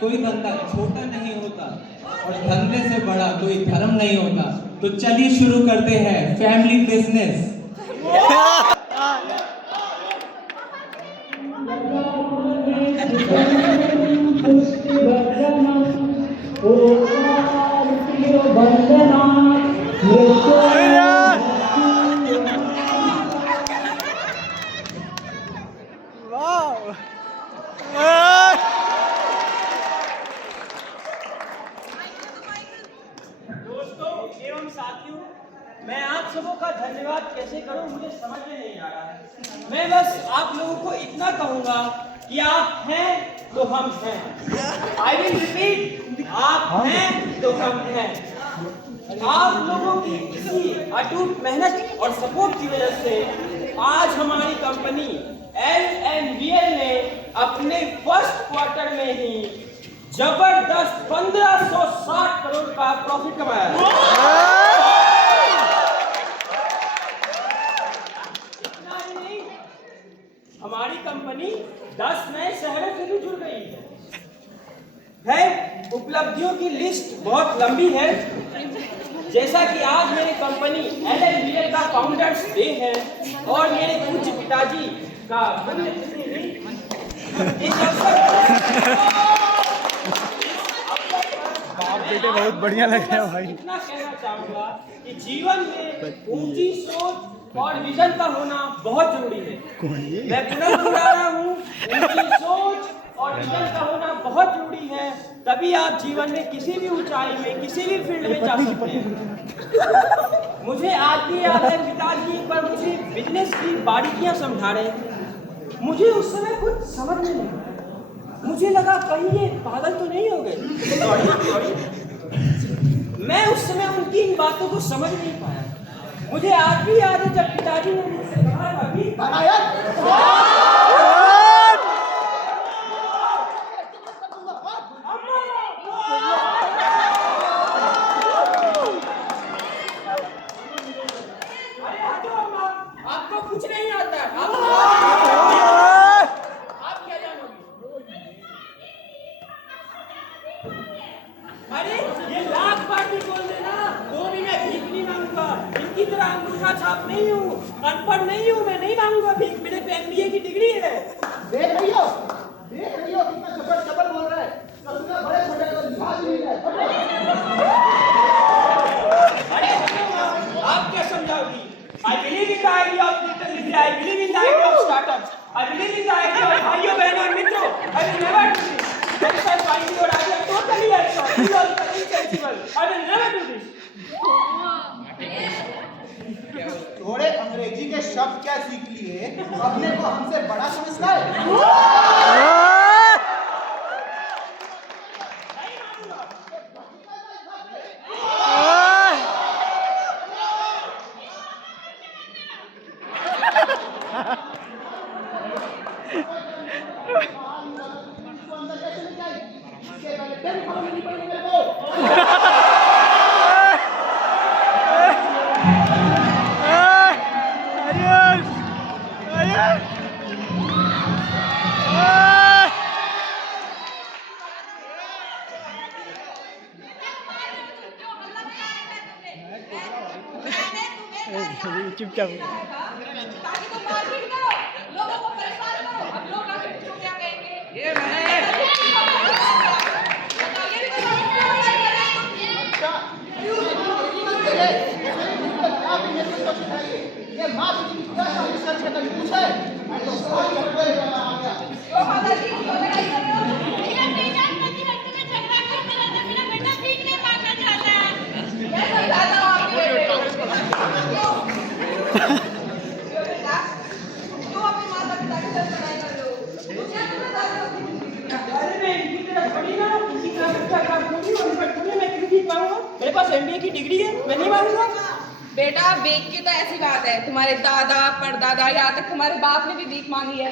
कोई धंधा छोटा नहीं होता और धंधे से बड़ा कोई धर्म नहीं होता। तो चलिए शुरू करते हैं फैमिली बिजनेस। साथियों, मैं आप सबों का धन्यवाद कैसे करूं मुझे समझ में नहीं आ रहा। मैं बस आप लोगों को इतना कहूंगा कि आप हैं तो हम हैं। आई विल रिपीट, आप हैं तो हम हैं। आप लोगों की इसी अटूट मेहनत और सपोर्ट की वजह से आज हमारी कंपनी LNVL ने अपने फर्स्ट क्वार्टर में ही जबरदस्त 1560 करोड़ का प्रॉफिट कमाया है। इतना ही नहीं, हमारी कंपनी 10 नए शहरों से भी जुड़ गई है। उपलब्धियों की लिस्ट बहुत लंबी है। जैसा कि आज मेरी कंपनी LNVL का फाउंडर्स डे है और मेरे पूज्य पिताजी का इस अवसर बेटे बहुत बढ़िया लग रहा है भाई। इतना कहना चाहूंगा कि जीवन में ऊंची सोच और विजन का होना बहुत जरूरी है। मैं पुनः दोहरा रहा हूँ, ऊंची सोच और विजन का होना बहुत जरूरी है, तभी आप जीवन में किसी भी ऊंचाई में किसी भी फील्ड में जा सकते हैं। मुझे आज भी याद है पिताजी पर मुझे बिजनेस की बारीकियां समझा रहे। मुझे उस समय कुछ समझ में नहीं आया। मुझे लगा कहीं ये पागल तो नहीं हो गए। सॉरी। मैं उस समय उनकी इन बातों को समझ नहीं पाया। मुझे आज भी याद है जब पिताजी ने मुझसे कहा अभी आपको कुछ नहीं आता। आप क्या जानोगे? अरे ये लाख बार भी बोल देना तो भी मैं भीख नहीं मांगूंगा। इनकी तरह अंगूठा छाप नहीं हूँ, अनपढ़ नहीं हूँ, मैं नहीं मांगूंगा भीख। मेरे पे MBA की डिग्री है। देख रही हो कितना चपड़ बोल रहा है। कसुगा बड़े छोटे को लिहाज नहीं है। अरे आप क्या समझाओगी? I believe in the idea of digital India. I believe in the idea of startups. I believe in the idea of भाइयों बहनों और मित्रों. I will never do this. That is why find your idea totally absurd, illogical, insensible. I will never do this. थोड़े अंग्रेजी के शब्द क्या सीख लिए, अपने को हमसे बड़ा समझता है। चुपचाप ताकि तुम मारपीट करो, लोगों को परेशान करो। अब लोग आके पूछो क्या कहेंगे? ये मैं ये माँ की क्या रिसर्च का कुछ है? मैं तो सवाल करते आ गया। क्यों माताजी क्यों लड़ाई कर रहे हो? मेरा बेटा पति पत्नी में झगड़ा करते रहता है। मेरा बेटा भीख नहीं मांगना चाहता है। मैं समझाता हूँ आपके बेटे को। क्यों बेटा? क्यों अपने माता पिता के साथ लड़ाई कर रहे हो? क्या तुम बता रहे हो? अरे मैं इनकी तरह थोड़ी ना हूँ, इनकी तरह अच्छा काम करूँगी और मैं तुम्हें मैं क्यों भीख मांगूंगा? मेरे पास MBA की डिग्री है, मैं नहीं मांगूंगा। बेटा भीख की तो ऐसी बात है, तुम्हारे दादा परदादा यहाँ तक तुम्हारे बाप ने भी भीख मांगी है।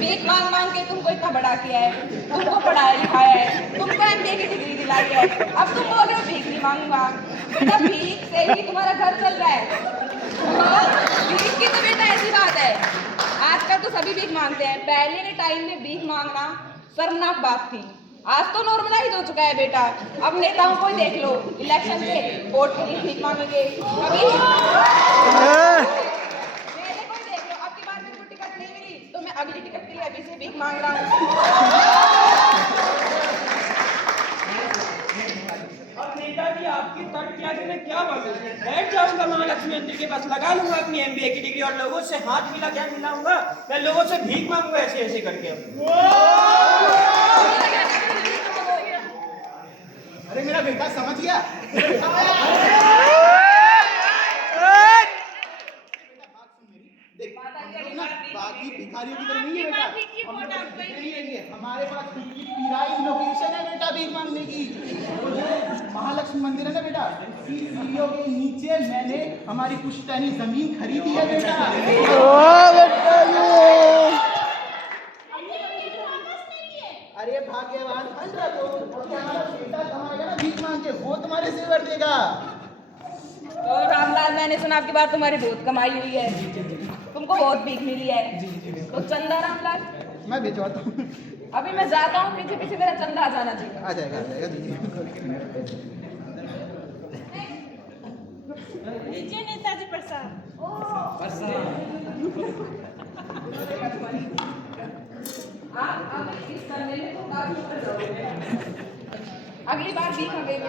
भीख मांग मांग के तुमको इतना बड़ा किया है, तुमको पढ़ाया लिखाया है, तुमको MBA की डिग्री दिलाई है। अब तुम बोल रहे हो भीख नहीं मांगूंगा। बेटा भीख से ही तुम्हारा घर चल रहा है। भीख की तो बेटा ऐसी बात है, आजकल तो सभी भीख मांगते हैं। पहले के टाइम में भीख मांगना शर्मनाक बात थी। आज तो नॉर्मलाइज हो चुका है बेटा। अब नेताओं को ही देख लो, इलेक्शन से वोट के लिए भीख मांगेंगे। अभी मेरे को ही देख लो, अब की बार मेरे को टिकट नहीं मिली तो मैं अगली टिकट के लिए अभी से भीख मांग रहा हूँ। अब नेताजी आपकी तर्क क्या कि मैं क्या मांगू? बैठ जाऊंगा महालक्ष्मी मंदिर के पास, लगा लूंगा अपनी MBA की डिग्री और लोगों से हाथ मिला क्या मिलाऊंगा, मैं लोगों से भीख मांगूंगा ऐसे ऐसे करके। अरे मेरा बेटा समझ गया। देख, हम लोग ना बाकी भिखारियों की तरह नहीं है बेटा। हम लोग भीख नहीं लेंगे, हमारे पास खुद की पिराई लोकेशन है बेटा भीख मांगने की। वो जो महालक्ष्मी मंदिर है ना बेटा, इसी सीढ़ियों के नीचे मैंने हमारी पुश्तैनी जमीन खरीदी है बेटा। अरे भाग्यवान बन रहा तो हमारा बेटा कमाएगा ना भीख मांग के, वो तुम्हारे सिर देगा। और रामलाल, मैंने सुना आपकी बार तुम्हारी बहुत कमाई हुई है, तुमको बहुत भीख मिली है, तो चंदा रामलाल मैं भिजवाता हूँ। अभी मैं जाता हूँ, पीछे पीछे मेरा चंदा आ जाना चाहिए। आ जाएगा लीजिए नेताजी प्रसाद। आप इस करने में तो काफी ऊपर जाओगे। अगली बार भीख मांगेंगे।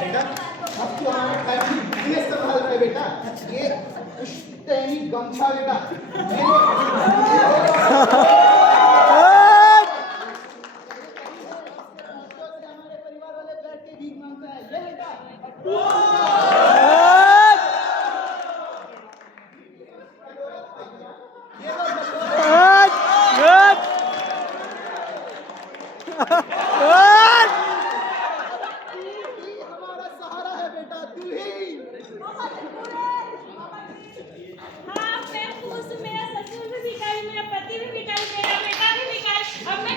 बेटा अब तो हमारा फैमिली बिजनेस संभाल रहा है बेटा। ये पुश्तैनी गमछा बेटा हमारे परिवार वाले बैठ के भीख मांगता है ये बेटा। ये लो हमारा सहारा है बेटा, तू ही। हाँ, मैं खुश, मेरा ससुर भी भिखारी, मेरा पति भी भिखारी, मेरा बेटा भी भिखारी। अब मैं